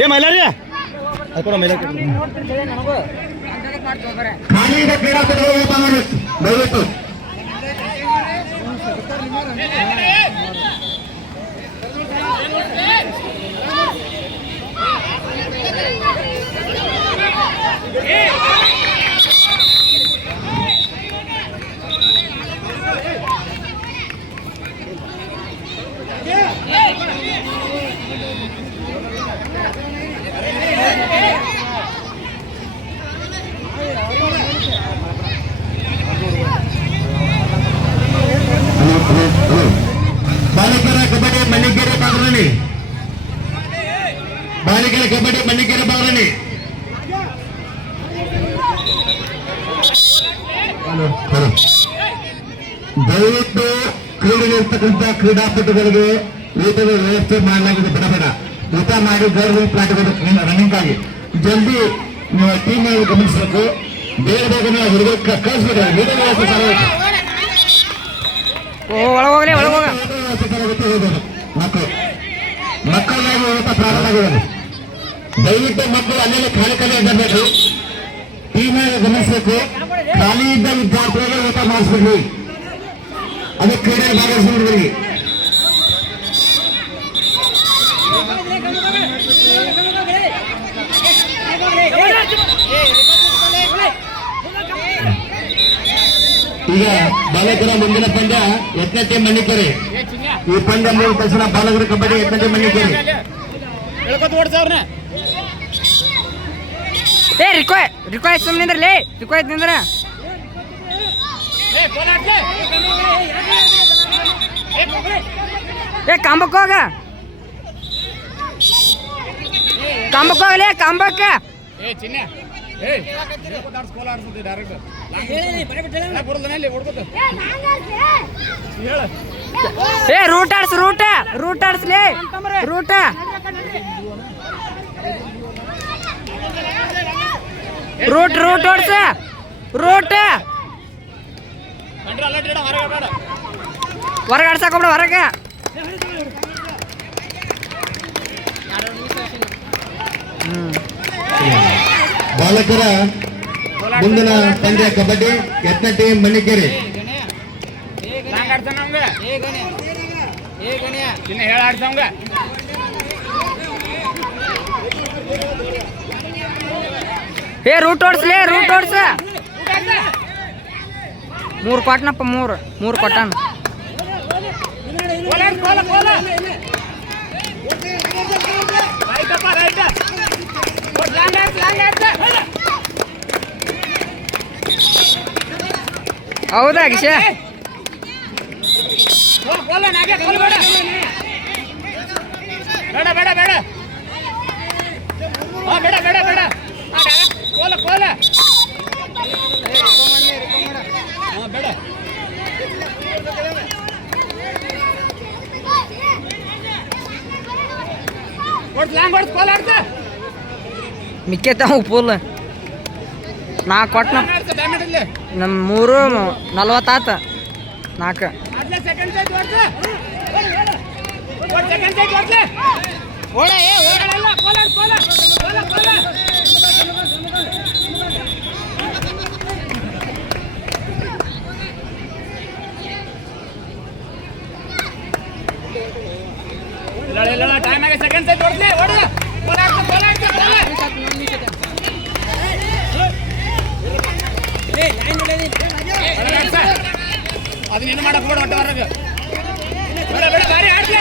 ಏ ಮೈಲಾರಿ ಅದು ಕೊಡ ಮೈಲಾರಿ ಖಾಲಿ ಇದೆ ಕ್ರೀಡಾಪಟುಗಳು ಊಟ ಮಾಡಬೇಕು ದಯವಿಟ್ಟು ಬಾಲಕರ ಕಬಡ್ಡಿ ಮಣ್ಣಿಗೆರೆ ಬಾಗರಣಿ ಬಾಲಿಕರ ಕಬಡ್ಡಿ ಮಣ್ಣಿಗೆರೆ ಬಾಗರಣಿ ದಯವಿಟ್ಟು ಕ್ರೀಡೆಗಿರ್ತಕ್ಕಂಥ ಕ್ರೀಡಾಪಟುಗಳಿಗೆ ಊಟದ ವ್ಯವಸ್ಥೆ ಮಾಡಲಾಗಿದೆ. ಬಡ ಬಡ. ಊಟ ಮಾಡಿ ಗೌರವ ಪ್ಲಾಟ್ಗಳು ರನ್ನಿಂಗ್ ಆಗಿ. ಜಲ್ದಿ ಟೀಮ್ ಟೀಮ್ ಗಮನಿಸಬೇಕು. ಬೇರೆ ಬೇಗ ನಾವು ಹುಡುಗ ಕಳಿಸ್ಬೇಕು ಊಟದ ವ್ಯವಸ್ಥೆ ಮಕ್ಕಳು. ಮಕ್ಕಳಿಗಾಗಿ ಊಟ ಪ್ರಾರಂಭ ಆಗಿದೆ ದಯವಿಟ್ಟು ಮಕ್ಕಳು ಅಲ್ಲೆಲ್ಲ ಖಾಲಿ ಖಾಲಿ ಇಡಬೇಕು ಟೀಮ್ ಗಮನಿಸಬೇಕು. ಖಾಲಿ ಇದ್ದ ವಿದ್ಯಾರ್ಥಿಗಳಿಗೆ ಊಟ ಮಾಡಿಸ್ಬೇಕು. ಅದು ಕ್ರೀಡೆ ಭಾಗವಹಿಸ್ಬಿಡ್ರಿ ಈಗ ಬಾಲಕರ ಮುಂದಿನ ಪಂದ್ಯ ಎತ್ತನೇ ಟೀಮ್ ಮಣ್ಣಿಕೆರೆ ಈ ಪಂದ್ಯ ಮೂರು ತಕ್ಷಣ ಬಾಲಕರ ಕಬಡ್ಡಿ ಎತ್ತನೇ ಟೀಮ್ ಮಣ್ಣಿಕೆರೆ ಏ ರಿಕ್ವಾಯ್ ರಿಕ್ವಾಯ್ ಸುಮ್ಮನೆ ನಿಂದ್ರಲಿ ರಿಕ್ವಾಯ್ ನಿಂದ್ರ. ಏ ಕಂಬಕ್ಕೆ ಹೋಗ. ಕಂಬಕ್ಕೆ ಹೋಗಲೇ ಕಂಬಕ್ಕೆ. ಏ ರೂಟ್ ಆಡ್ಸ್ ರೂಟ ರೂಟ್ ಆಡ್ಸ್ಲಿ. ರೂಟ ರೂಟ್ ರೂಟ್ ಓಡ್ಸ. ರೂಟ್ ಹೊರಗೆ ಬೇಡ. ಹೊರಗೆ ಆಡ್ಸಕೊಂಬಿಡ ಹೊರಗೆ. ಬಾಲಕರ ಮುಂದಿನ ಪಂದ್ಯ ಕಬಡ್ಡಿ ಎತ್ತ ಟೀಮ್ ಮಣಿಕೇರಿ ಹಂಗ ಆಡ್ತಾನ ಅವಂಗ ಚಿನ್ನ ಹೇಳ ಆಡ್ಸವಂಗ ಏ ರೂಟ್ ಓಡಿಸ್ಲೇ ರೂಟ್ ಓಡ್ಸ. ಮೂರು ಕೊಟ್ಟನಪ್ಪ ಮೂರು. ಮೂರು ಆಡ್ಸ್ ಹೌದಾ ಕೋಲ ಬೇಡ ಬೇಡ ಬೇಡ ಬೇಡ ಹಾ ಬೇಡ ಬೇಡ ಬೇಡ ಹಾ ಡೈರೆಕ್ಟ್ ಕೋಲ ಕೋಲ ಹಾ ಬೇಡ ಆಡ್ಸ. ಮಿಕ್ಕೈತಾವ ಫುಲ್ ನಾ ಕೊಟ್ಟ ನಮ್ಮ ಮೂರು ನಲ್ವತ್ತಾತ. ನಾಲ್ಕು. ಓಡ ಏನು ಮಾಡಕ್ ಬೇಡ ಹೊಟ್ಟೆ ಹೊರಗೆ. ಬೇಡ ಬೇಡ ಬಾರಿ ಆಡ್ಲಿ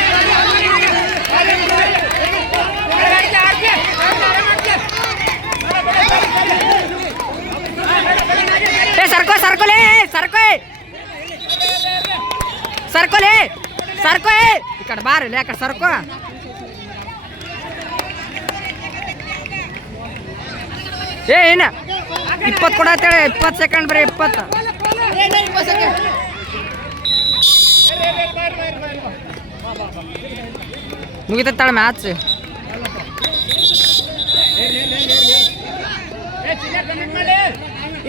ಸರ್ಕೋ ಸರ್ಕೋಲೆ ಸರ್ಕೋ. ಸರ್ಕೋಲೆ ಸರ್ಕೋ ಈ ಕಡೆ ಬಾರ ಯಾಕಡೆ ಸರ್ಕೋ. ಏ ಏನ ಇಪ್ಪತ್ತು ಕೊಡತ್ತೇಳೆ ಇಪ್ಪತ್ತು ಸೆಕೆಂಡ್ ಬರೀ ಇಪ್ಪತ್ತು ಮುಗಿತಾಳೆ ಮ್ಯಾಚ್.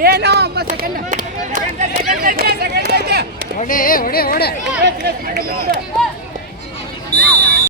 ಏನೋ ಒಬ್ಬ ಸೆಕೆಂಡ್. ಹೊಡೆ ಹೊಡೆ ಹೊಡೆ